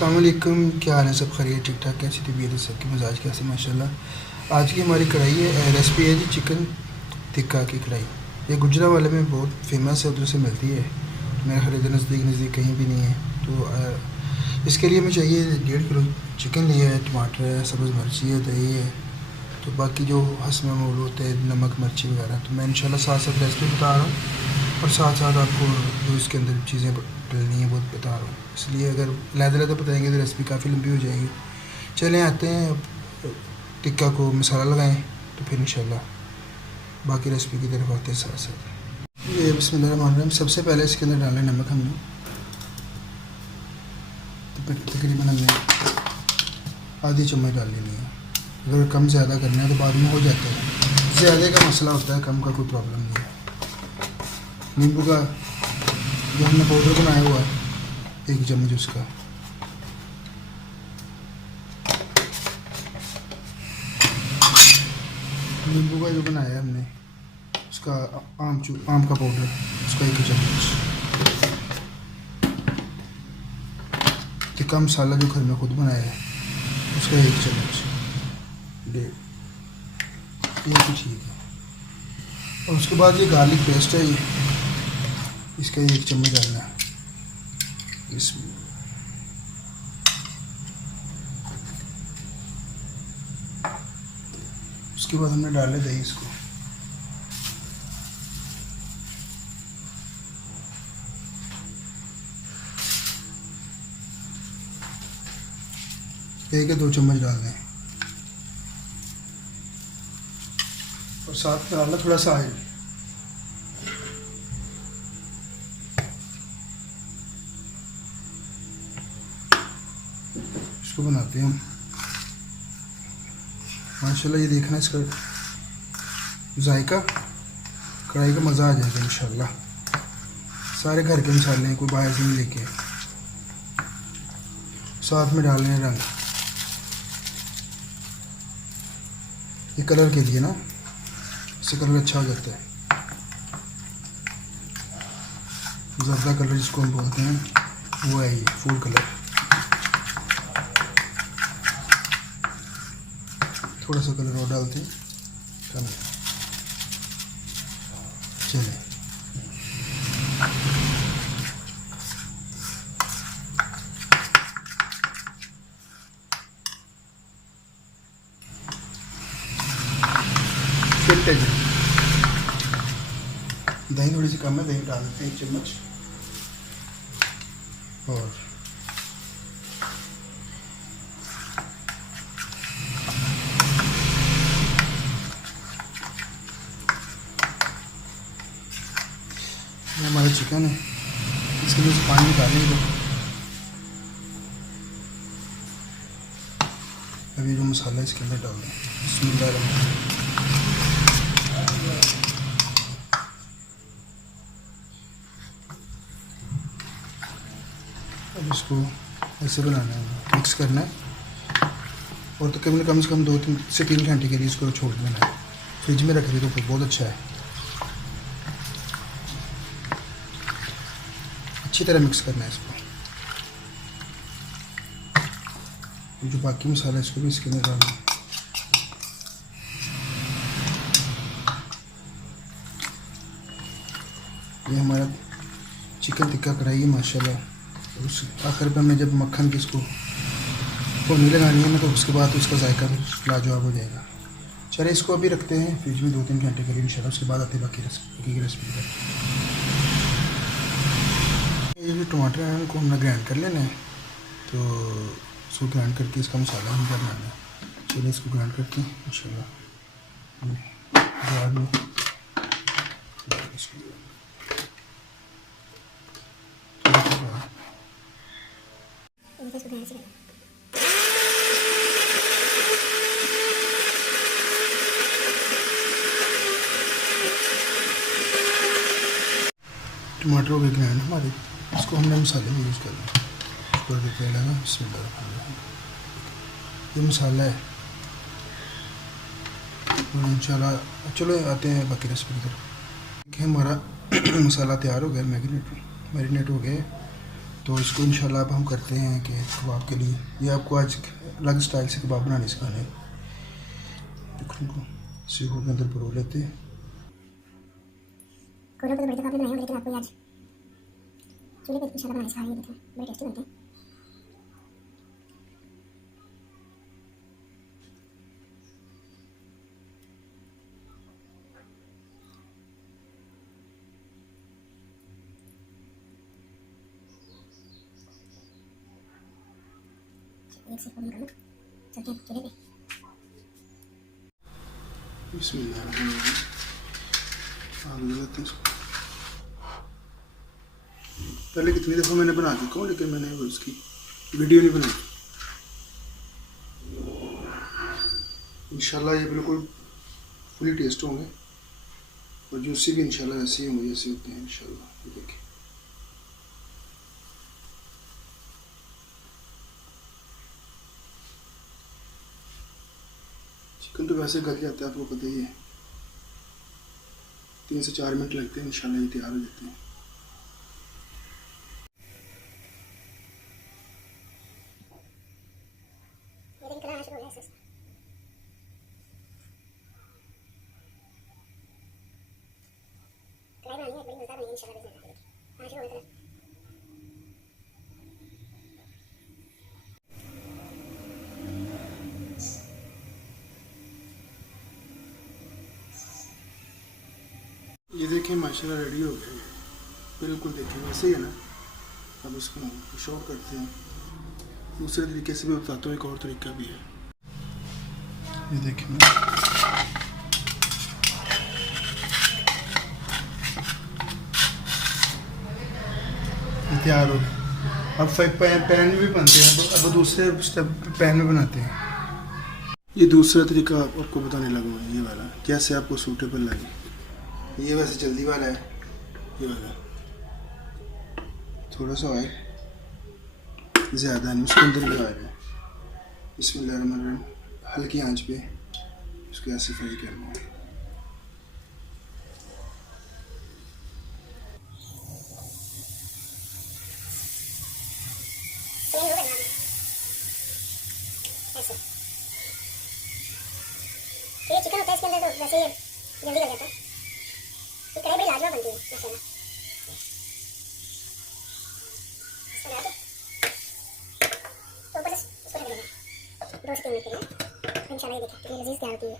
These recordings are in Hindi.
अस्सलाम वालेकुम, क्या हाल है? सब खैरियत? ठीक ठाक? कैसी तबीयत है सबकी? मिजाज कैसे? माशाल्लाह। आज की हमारी कढ़ाई है, रेसिपी है जी चिकन टिक्का की कढ़ाई। ये गुजरा वाले में बहुत फेमस है, उधर से मिलती है। मेरे ख्याल इधर नज़दीक नज़दीक कहीं भी नहीं है। तो इसके लिए हमें चाहिए 1.5 किलो चिकन लिया है, टमाटर है, सब्ज़ मिर्ची है, दही है। तो बाकी जो हस्ब मामूल होते हैं, नमक मिर्ची वगैरह, तो मैं इंशाल्लाह साथ साथ रेसिपी बता रहा हूँ और साथ साथ आपको जो इसके अंदर चीज़ें डलनी है वो बता रहा हूँ। इसलिए अगर लहदा बताएंगे तो रेसिपी काफ़ी लंबी हो जाएगी। चलें आते हैं अब टिक्का को मसाला लगाएं, तो फिर इंशाल्लाह बाकी रेसिपी की तरफ आते हैं साथ साथ। ये बिस्मिल्लाहिर्रहमानिर्रहीम। सबसे पहले इसके अंदर डालना नमक हमने, तो तकरीबन हमने आधी चम्मच डाल लेनी है। अगर कम ज़्यादा करना है तो बाद में हो जाता है, ज़्यादा का मसला होता है, कम का कोई प्रॉब्लम नहीं है। नींबू का जो हमने पाउडर बनाया हुआ है 1 चम्मच उसका, नींबू का जो बनाया है हमने उसका आम का पाउडर उसका 1 चम्मच, टिक्का मसाला जो घर में खुद बनाया है उसका 1 चम्मच, डेढ़, ये भी ठीक है। और उसके बाद ये गार्लिक पेस्ट है, ये इसका 1 चम्मच डालना है इसमें। उसके बाद हमने डाले दही, इसको एक या 2 चम्मच डाल दें और साथ में डालना थोड़ा सा ऑयल। इसको बनाते हैं हम माशाल्लाह। ये देखना इसका जायका, कढ़ाई का मज़ा आ जाएगा इंशाल्लाह। सारे घर के मसाले हैं, कोई बाहर से नहीं लेके। साथ में डाल रहे हैं रंग, ये कलर के लिए ना, इससे कलर अच्छा हो जाता है। ज़र्दा कलर जिसको हम बोलते हैं वो है ये फूड कलर। थोड़ा सा कलर और डालते हैं, कम चले। फिर दही थोड़ी सी कम है, दही डाल देते हैं 1 चम्मच। और ये हमारा चिकन है, इसके लिए पानी निकालेंगे। अभी जो मसाला इसके अंदर डाल दें, बिस्मिल्लाह। अब इसको ऐसे बनाना है, मिक्स करना है और तकरीबन कम से कम 2 से 3 घंटे के लिए इसको छोड़ देना है। फ्रिज में रख दे तो फिर बहुत अच्छा है। अच्छी तरह मिक्स करना है इसको। जो बाकी मसाला है इसको भी इसके अंदर डालना है। ये हमारा चिकन टिक्का कढ़ाई है माशाल्लाह। उस आखिर पे हमने जब मक्खन की इसको नहीं लगानी है ना, तो उसके बाद उसका जायका भी लाजवाब हो जाएगा। चलिए इसको अभी रखते हैं फ्रिज में 2-3 घंटे के लिए इंशाल्लाह। उसके बाद आते हैं बाकी की रेसिपी पर। ये जो टमाटर हैं उनको हमने ग्राइंड कर लेना है, तो इसको ग्राइंड करके इसका मसाला हम बनाना है। चलिए इसको ग्राइंड करते हैं इंशाल्लाह। बाद में टमाटर हो गए ग्राइंड हमारे, इसको हमने मसाले में यूज़ करना है। थोड़ा देर पहले ना बिस्मिल्लाह, ये मसाला है और इंशाल्लाह। चलो आते हैं बाकी रेसिपी की तरफ। देखिए हमारा मसाला तैयार हो गया, मैरिनेट हो गया। तो इसको इंशाल्लाह अब हम करते हैं कि कबाब के लिए ये आपको आज अलग स्टाइल से कबाब बनाने सिखाने हैं। को सीखों के अंदर परो लेते हैं। कोलों पे तो बड़ी दफ़ा बनाए हैं लेकिन आपको आज चूल्हे पे इंशाल्लाह बनाने सिखा रही हूँ। बड़े टेस्टी बनते हैं। एक सीख निकालो, चलते हैं चूल्हे पे। बिस्मिल्लाह आग लगाते हैं इसको। पहले कितनी दफ़ा मैंने बना चुका हूँ लेकिन मैंने उसकी वीडियो नहीं बनाई। इंशाल्लाह ये बिल्कुल फुली टेस्ट होंगे और जूसी भी इंशाल्लाह ऐसे ही होंगे जैसे होते हैं इंशाल्लाह। ये देखिए चिकन तो वैसे गल जाता है, आपको पता ही है। 3 से 4 मिनट लगते हैं इंशाल्लाह ये तैयार हो जाते हैं। ये देखिए माशाल्लाह रेडी हो गया है बिल्कुल। देखिए वैसे ही है ना। अब इसको शॉप करते हैं। दूसरे तरीके से भी बताता हूँ, एक और तरीका भी है। ये देखिए ना तैयार हो गया। अब पैन में भी बनते हैं। अब दूसरे स्टेप पैन में बनाते हैं। ये दूसरा तरीका आपको बताने लगा हूँ, ये वाला कैसे आपको सूटेबल लगे। ये वैसे जल्दी वाला है, ये वाला थोड़ा सा ऑयल ज़्यादा नहीं, उसके अंदर भी ऑयल है। बिस्मिल्लाहिर्रहमानिर्रहीम हल्की आंच पे इसको ऐसे फ्राई करना है। ये चिकन होता है इसके अंदर तो वैसे जल्दी लग जाता है। ये कढ़ाई बड़ी लाजवाब बनती है माशाल्लाह। तो ऊपर से इसको ढक देना 2 से 3 मिनट के लिए। इंशाल्लाह ये देखिए कितनी लजीज तैयार होती है।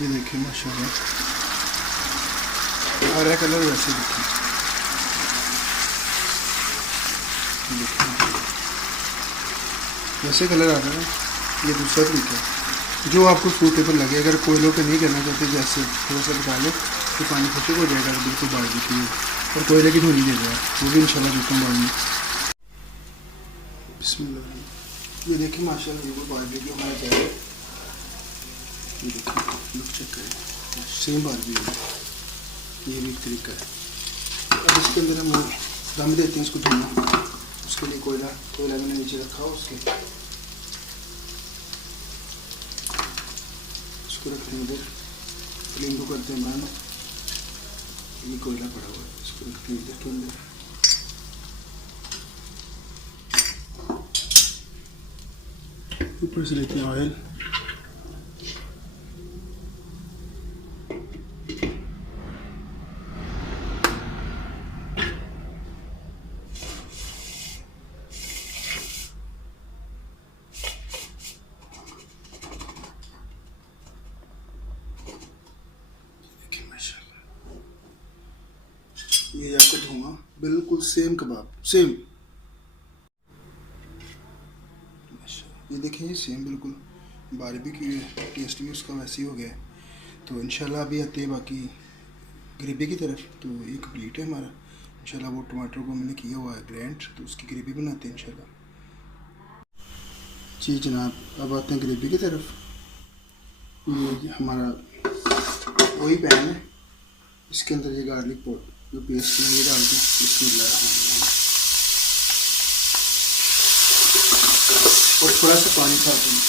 ये देखिए माशाल्लाह हरा कलर वैसे देखिए। वैसे कलर आ रहा है। ये दूसरा तरीका है जो आपको सूटेबल लगे। अगर कोयलों पे नहीं करना चाहते जैसे थोड़ा सा बता लो तो पानी खुशक हो जाएगा बिल्कुल बारबेक्यू और कोयले की धुनी दे देगा वो भी इंशाल्लाह देता हूँ बाद में। बिस्मिल्लाह ये देखिए माशाल्लाह बिल्कुल बारबेक्यू हमारा तैयार है। ये देखिए लुक चेक करें सेम बारबेक्यू। ये भी एक तरीका है। अब इसके अंदर हम दम देते हैं इसको धुआं। उसके लिए कोयला मैंने नीचे रखा हो उसके रखते हैं इधर। फ्लेम को करते हैं बंद। ये कोयला पड़ा हुआ है इसको रखते हैं इधर के अंदर। ऊपर से लेते हैं ऑयल। ये आपको धुआं बिल्कुल सेम कबाब सेम। ये देखिए ये सेम बिल्कुल बारबेक्यू टेस्ट भी उसका वैसे ही हो गया है। तो इंशाल्लाह अभी आते हैं बाकी ग्रेवी की तरफ। तो ये कंप्लीट है हमारा इंशाल्लाह। वो टमाटर को मैंने किया हुआ है ग्राइंड तो उसकी ग्रेवी बनाते हैं इंशाल्लाह। जी जनाब अब आते हैं ग्रेवी की तरफ। ये हमारा वही पैन है इसके अंदर ये गार्लिक पाउडर जो पेस्ट में ये डालते हैं और थोड़ा सा पानी खाते हैं।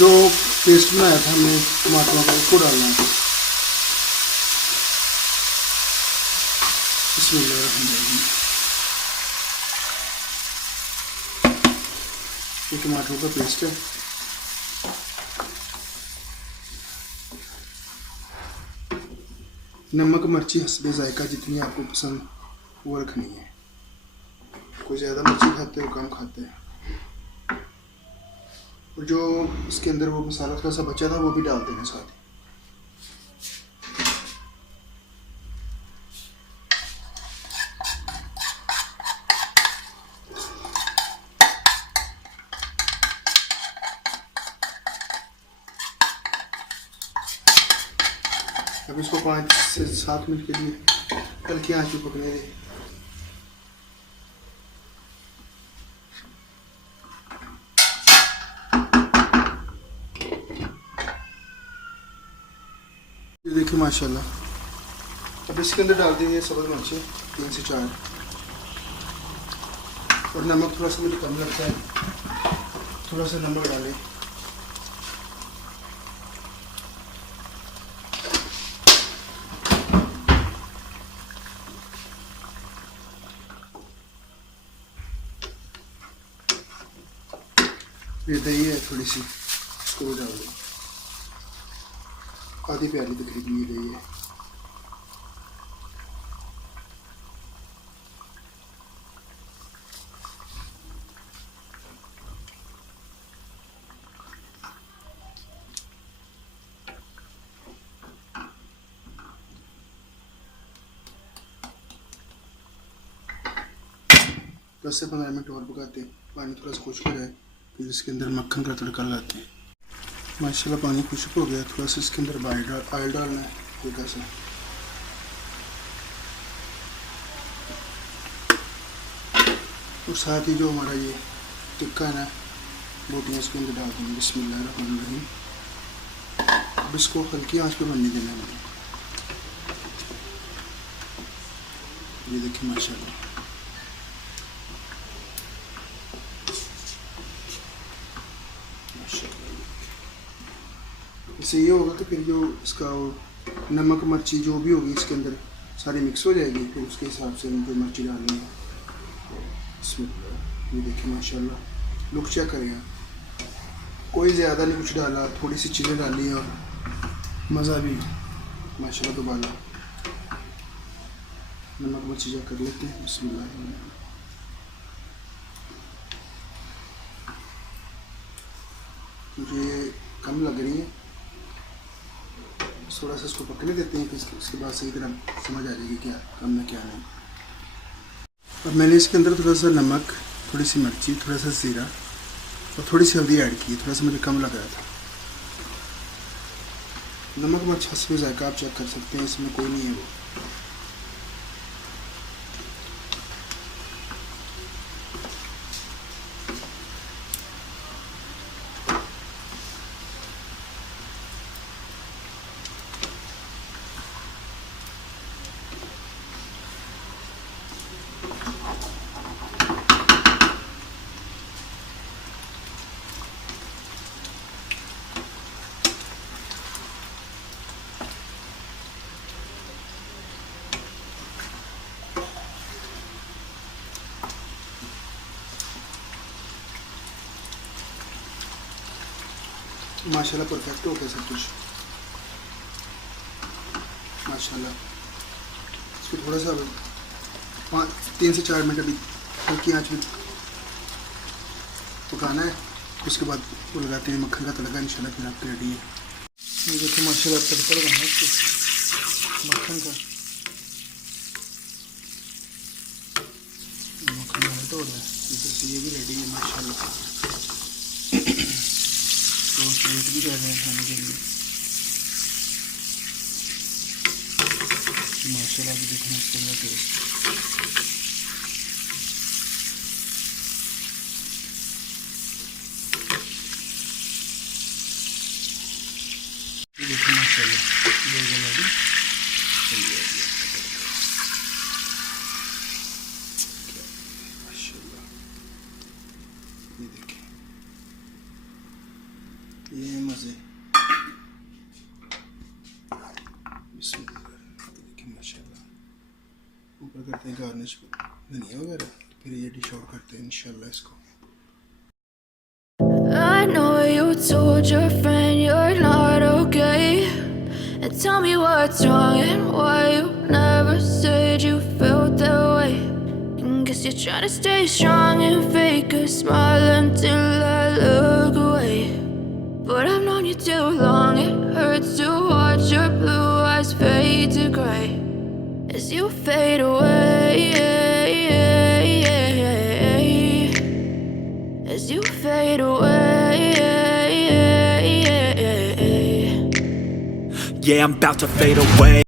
जो पेस्ट बनाया था हमने टमाटरों का उसको डालना है। बिस्मिल्लाहिर्रहमानिर्रहीम। ये टमाटरों का पेस्ट है। नमक मिर्ची हस्बे जायका जितनी आपको पसंद वो रखनी है। कोई ज़्यादा मिर्ची खाते हो कम खाते हैं। और जो इसके अंदर वो मसाला थोड़ा सा बचा था वो भी डाल देना साथ ही। अब इसको 5 से 7 मिनट के लिए हल्की आंच पे पकने दें। ये देखिए माशाल्लाह। अब इसके अंदर डाल देंगे सब्ज़ मिर्चें 3 से 4 और नमक थोड़ा सा मुझे कम लगता है, थोड़ा सा नमक डालें। ये दही है थोड़ी सी, इसको भी डाल दो। आधी प्याली तकरीबन ये दही है। दस से 15 मिनट और पकाते हैं। पानी थोड़ा सा खुश्क हो जाए फिर इसके अंदर मक्खन का तड़का लगाते हैं। माशाल्लाह पानी खुश्क हो गया। थोड़ा सा इसके अंदर ऑयल डालना है हल्का सा। और साथ ही जो हमारा ये टिक्का है ना, बोटियाँ इसके अंदर डाल देंगे। बिस्मिल्लाहिर्रहमानिर्रहीम। अब इसको हल्की आंच पे बनने देना है। ये देखिए माशाल्लाह। इससे ये होगा कि फिर जो इसका नमक मिर्ची जो भी होगी इसके अंदर सारी मिक्स हो जाएगी। फिर उसके हिसाब से जो मिर्ची डालनी है। इसमें ये देखिए माशाल्लाह लुक चेक करेगा। कोई ज़्यादा नहीं कुछ डाला, थोड़ी सी चीज़ें डाली और मज़ा भी माशाल्लाह दोबारा। नमक मिर्ची चेक कर लेते हैं। बिस्मिल्लाह। मुझे कम लग रही है, थोड़ा सा इसको पकने देते हैं। फिर उसके बाद सही तरह समझ आ जाएगी क्या कम है क्या नहीं। अब मैंने इसके अंदर थोड़ा सा नमक, थोड़ी सी मिर्ची, थोड़ा सा ज़ीरा और थोड़ी सी हल्दी ऐड की। थोड़ा सा मुझे कम लग रहा था। नमक मिर्च हस्बे जायका आप चेक कर सकते हैं, इसमें कोई नहीं है वो। माशाल्लाह परफेक्ट हो गया सब कुछ माशाल्लाह। इसको थोड़ा सा 3 से 4 मिनट अभी हल्की आंच में पकाना है। उसके बाद वो लगाते हैं मक्खन का तड़का। इंशाल्लाह फिर आपके रेडी है। ये देखिए माशाल्लाह तड़का लगाना है इसको मक्खन का। मक्खन का तो हो रहा है, इधर से ये भी रेडी है माशाल्लाह। तो वेट भी कर रहे हैं खाने के लिए माशाल्लाह। भी देखना इसके अंदर टेस्ट। ये देखिए माशाल्लाह ये रेडी माशाल्लाह। ये देखिए ये माशाल्लाह। ऊपर करते हैं गार्निश धनिया वगैरह, फिर ये डिश आउट करते हैं इंशाल्लाह इसको। I know you told your friend you're not okay, and tell me what's wrong and why you never said you felt that way. And guess you're trying to stay strong and fake a smile until I look away. But I've known you too long, it hurts to watch your blue eyes fade to gray as you fade away, as you fade away. Yeah, I'm about to fade away.